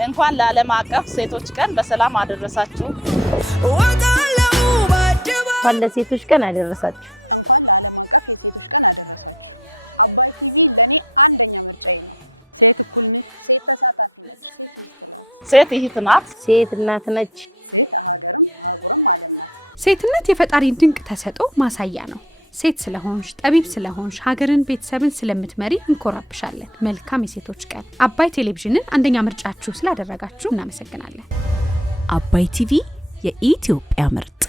እንኳን ለዓለም አቀፍ ሴቶች ቀን በሰላም አደረሳችሁ። እንኳን ለሴቶች ቀን አደረሳችሁ። ሴት እህት ናት። ሴት እናት ነች። ሴትነት የፈጣሪን ድንቅ ተሰጥኦ ማሳያ ነው። ሴት ስለሆንሽ፣ ጠቢብ ስለሆንሽ፣ ሀገርን ቤተሰብን ስለምትመሪ እንኮራብሻለን። መልካም የሴቶች ቀን። አባይ ቴሌቪዥንን አንደኛ ምርጫችሁ ስላደረጋችሁ እናመሰግናለን። አባይ ቲቪ የኢትዮጵያ ምርጥ